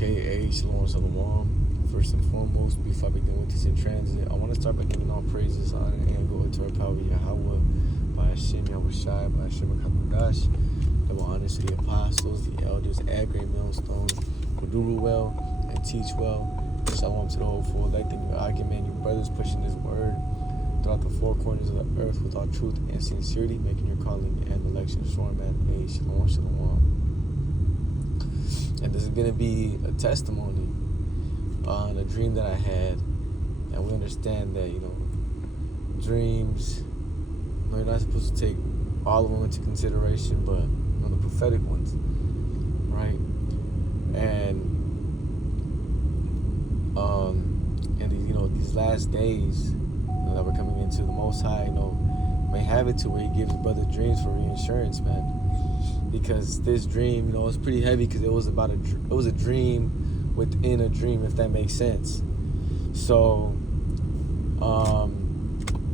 Okay, Shalom, Shalom. First and foremost, before I begin with this in transit, I want to start by giving all praises, honor, and glory to our power, Yahweh, by Hashem, Yahushai, by Hashem, Kamudash. Double honors to the apostles, the elders, add great millstones, who do rule well and teach well. Shalom to the whole full elect and your argument, you brothers pushing this word throughout the four corners of the earth with all truth and sincerity, making your calling and election sure, man. Hey, Shalom, Shalom. And this is going to be a testimony on a dream that I had. And we understand that, dreams, you're not supposed to take all of them into consideration, but, the prophetic ones, right? And, these last days that we're coming into, the Most High, may have it to where He gives brothers dreams for reinsurance, man. Because this dream, it was pretty heavy because it was a dream within a dream, if that makes sense. So,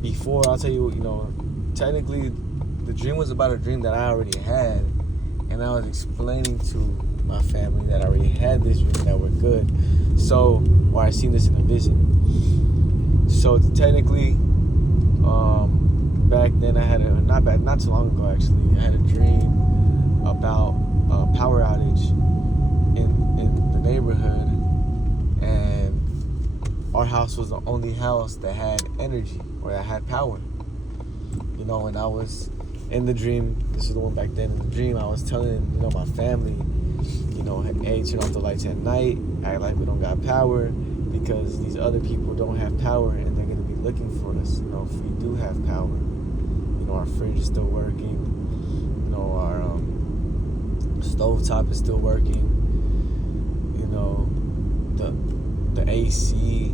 before I'll tell you, technically, the dream was about a dream that I already had, and I was explaining to my family that I already had this dream that we're good. So, or I seen this in a vision. So technically, back then I had not too long ago actually, I had a dream about a power outage in the neighborhood, and our house was the only house that had energy or that had power. And I was in the dream. This is the one back then. In the dream, I was telling my family, hey, turn off the lights at night. Act like we don't got power because these other people don't have power and they're gonna be looking for us. If we do have power, our fridge is still working. Our stovetop is still working. The AC,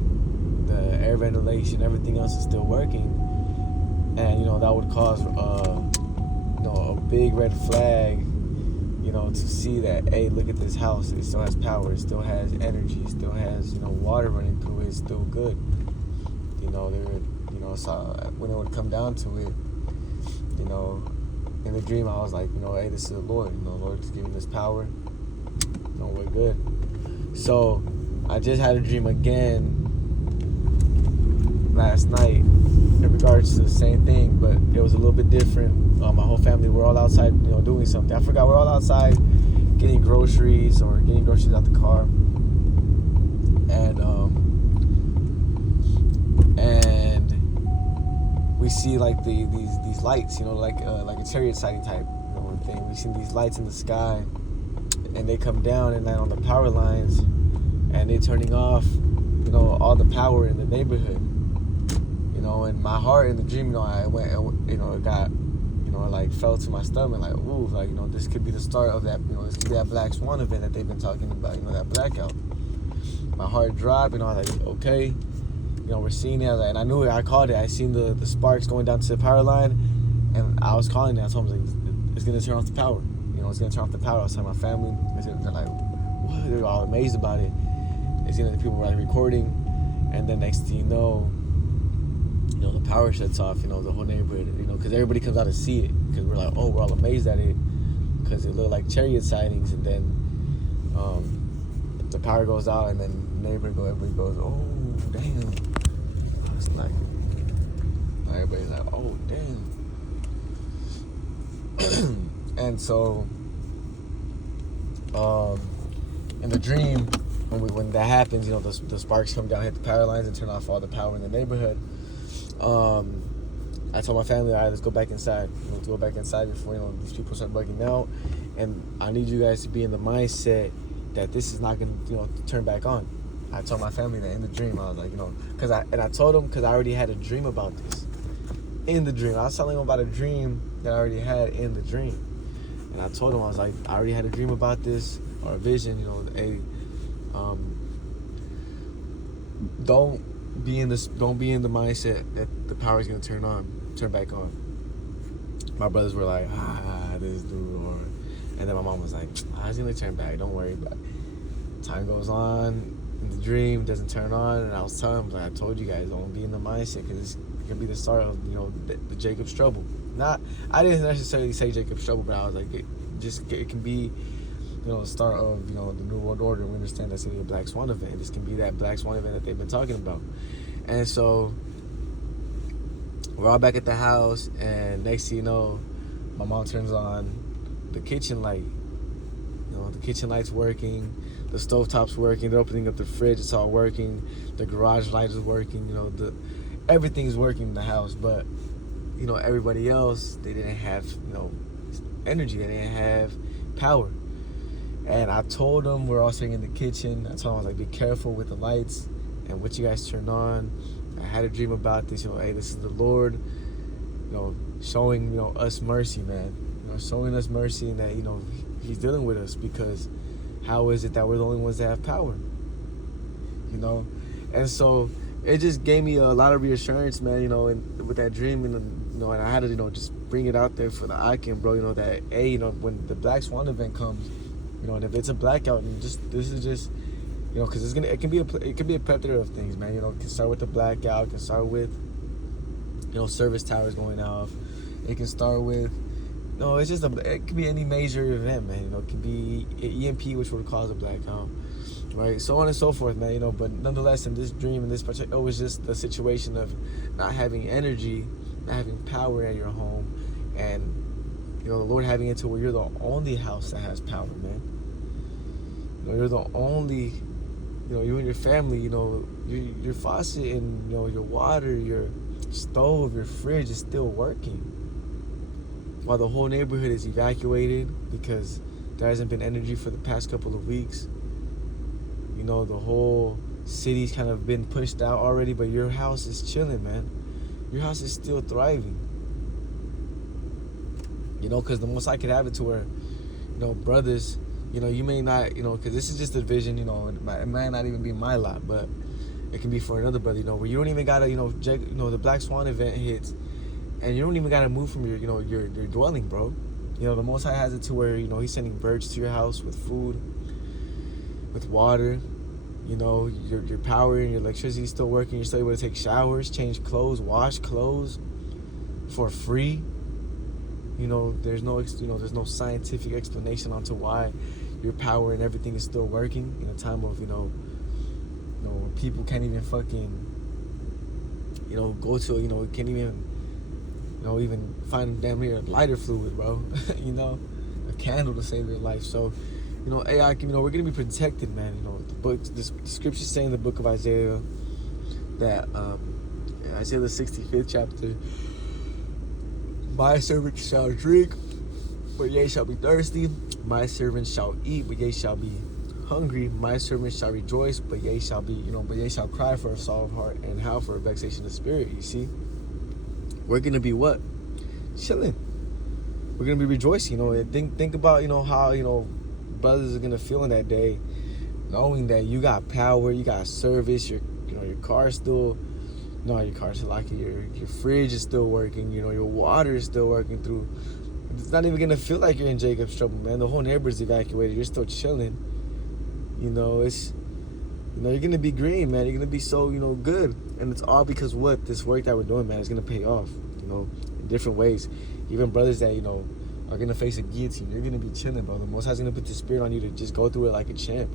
the air ventilation, everything else is still working. And that would cause a big red flag, to see that, hey, look at this house. It still has power. It still has energy. It still has water running through it. It's still good. So when it would come down to it, in the dream, I was like, hey, this is the Lord. The Lord is giving this power. We're good. So I just had a dream again last night in regards to the same thing, but it was a little bit different. My whole family, we're all outside, doing something. I forgot, we're all outside getting groceries out the car. And we see like these lights, like a chariot sighting type thing. We see these lights in the sky, and they come down and land on the power lines, and they're turning off, all the power in the neighborhood. And my heart in the dream, I went, it got, like fell to my stomach, like, ooh, like, this could be the start of that, this could be that Black Swan event that they've been talking about, that blackout. My heart dropped, I was like, okay, we're seeing it, and I knew it, I called it. I seen the sparks going down to the power line, and I was calling it. I told them, like, it's gonna turn off the power, it's gonna turn off the power. I was telling my family, they're like, what? They're all amazed about it. The people were like recording, and then next thing you know, the power shuts off, the whole neighborhood, because everybody comes out to see it, because we're like, we're all amazed at it, because it looked like chariot sightings, and then the power goes out, and then everybody goes, oh, damn. It's like, everybody's like, oh, damn. And so, in the dream, when that happens, the sparks come down, hit the power lines, and turn off all the power in the neighborhood. I told my family, all right, let's go back inside. Let's go back inside before these people start bugging out. And I need you guys to be in the mindset that this is not going to turn back on. I told my family that in the dream. I was like, I told them because I already had a dream about this in the dream. I was telling them about a dream that I already had in the dream, and I told them, I was like, I already had a dream about this, or a vision. Don't be in the mindset that the power is gonna turn back on. My brothers were like, this dude, and then my mom was like, it's gonna turn back. Don't worry about it. Time goes on. In the dream, doesn't turn on, and I was telling them, like, I told you guys, don't be in the mindset, because it can be the start of the Jacob's trouble. I didn't necessarily say Jacob's trouble, but I was like, it can be the start of, the New World Order. We understand that's going to be a Black Swan event. This can be that Black Swan event that they've been talking about. And so we're all back at the house, and next thing you know, my mom turns on the kitchen light. The kitchen light's working, the stovetop's working, they're opening up the fridge, it's all working, the garage light is working, everything's working in the house. But, everybody else, they didn't have, energy, they didn't have power. And I told them, we're all sitting in the kitchen, I told them, I was like, be careful with the lights and what you guys turn on. I had a dream about this, hey, this is the Lord, showing, us mercy, man. Showing us mercy, and that, He's dealing with us, because how is it that we're the only ones that have power? And so it just gave me a lot of reassurance, man, and with that dream, and I had to, just bring it out there for the icon, bro, that, hey, when the Black Swan event comes, and if it's a blackout, and this is just, because it can be a plethora of things, man. It can start with the blackout, it can start with, service towers going off, it can start with, it could be any major event, man. It could be EMP, which would cause a blackout, right? So on and so forth, man. But nonetheless, in this dream, in this particular, it was just the situation of not having energy, not having power in your home, and the Lord having it to where you're the only house that has power, man. You're the only, you and your family, your faucet and your water, your stove, your fridge is still working, while the whole neighborhood is evacuated because there hasn't been energy for the past couple of weeks. The whole city's kind of been pushed out already, but your house is chilling, man. Your house is still thriving. Because the most I could have it to where, brothers, you may not, because this is just a vision, it might not even be my lot, but it can be for another brother, where you don't even gotta, the Black Swan event hits, and you don't even gotta move from your dwelling, bro. The Most High has it to where, He's sending birds to your house with food, with water. Your power and your electricity is still working. You're still able to take showers, change clothes, wash clothes for free. There's no scientific explanation onto why your power and everything is still working in a time of, where people can't even fucking, go to, can't even, even find damn near lighter fluid, bro. A candle to save their life. So, AI, we're gonna be protected, man. The scriptures say in the book of Isaiah that Isaiah the 65th chapter, my servant shall drink, but ye shall be thirsty. My servant shall eat, but ye shall be hungry. My servant shall rejoice, but ye shall be, but ye shall cry for a sorrow of heart and howl for a vexation of spirit. You see, we're gonna be what? Chilling. We're gonna be rejoicing. And think about how brothers are gonna feel in that day, knowing that you got power, you got service, your car's still. No, your car's like your fridge is still working. Your water is still working through. It's not even gonna feel like you're in Jacob's trouble, man. The whole neighborhood's evacuated. You're still chilling. It's, you're gonna be green, man. You're gonna be so, good, and it's all because what this work that we're doing, man, is gonna pay off. In different ways. Even brothers that are gonna face a guillotine, you're gonna be chilling, bro. The Most High's gonna put the spirit on you to just go through it like a champ.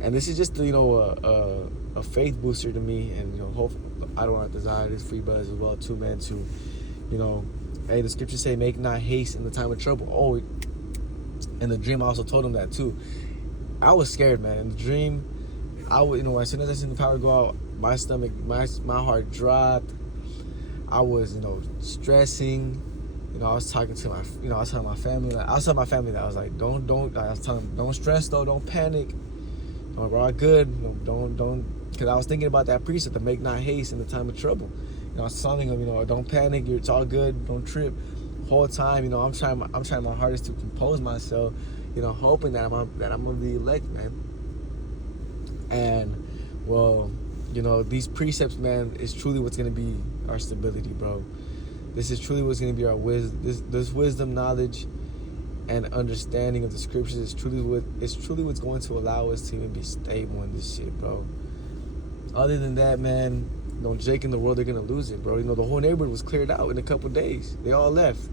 And this is just a faith booster to me, and hope I don't have to desire this free brothers as well too, man. To hey, the scriptures say, make not haste in the time of trouble. Oh, and the dream I also told him that too. I was scared, man. In the dream, I would, as soon as I seen the power go out, my stomach, my heart dropped. I was, stressing. I was talking to I was telling my family. I was telling my family that I was like, don't. I was telling them, don't stress though, don't panic. We're all good. Don't. Because I was thinking about that precept to make not haste in the time of trouble. I was telling them, don't panic. It's all good. Don't trip. Whole time, I'm trying my hardest to compose myself. Hoping that I'm gonna be elect, man. And well, these precepts, man, is truly what's gonna be our stability, bro. This is truly what's gonna be our wisdom. This wisdom, knowledge, and understanding of the scriptures is truly what's going to allow us to even be stable in this shit, bro. Other than that, man, Jake and the world are gonna lose it, bro. The whole neighborhood was cleared out in a couple days. They all left,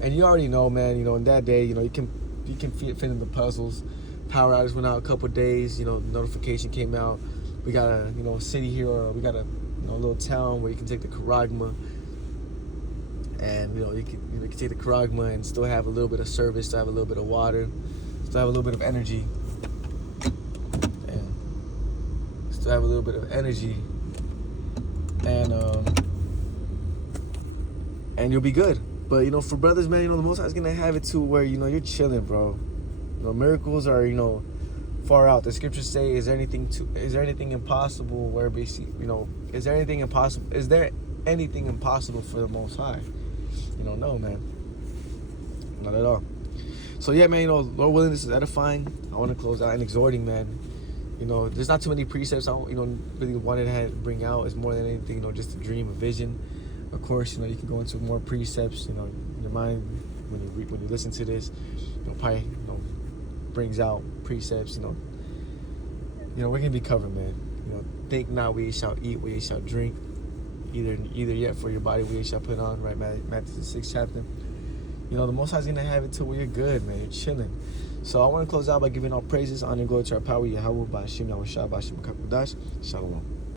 and you already know, man. In that day, you you can fit in the puzzles. Power outage went out a couple days. You know, notification came out. We got a city here. We got a little town where you can take the Karagma, and you can take the Karagma and still have a little bit of service, still have a little bit of water, still have a little bit of energy, and still have a little bit of energy, and you'll be good. But for brothers, man, the Most High is gonna have it to where you're chilling, bro. Miracles are far out. The scriptures say, is there anything impossible? Where basically, is there anything impossible? Is there anything impossible for the Most High? No, man, not at all. So yeah, man, Lord willing, this is edifying. I want to close out and exhorting, man. There's not too many precepts I really wanted to bring out. It's more than anything, just a dream, a vision. Of course, you can go into more precepts. In your mind when you listen to this, probably brings out precepts. We're gonna be covered, man. Think not, we shall eat, we shall drink. Either yet for your body, we shall put on. Right, Matthew the 6th chapter. The Most High is gonna have it to where you're good, man. You're chilling. So I want to close out by giving all praises, honor, and glory to our power, Yahweh, Ba'ashim, Yahweh Shah, Ba'ashim, Kakudash. Shalom.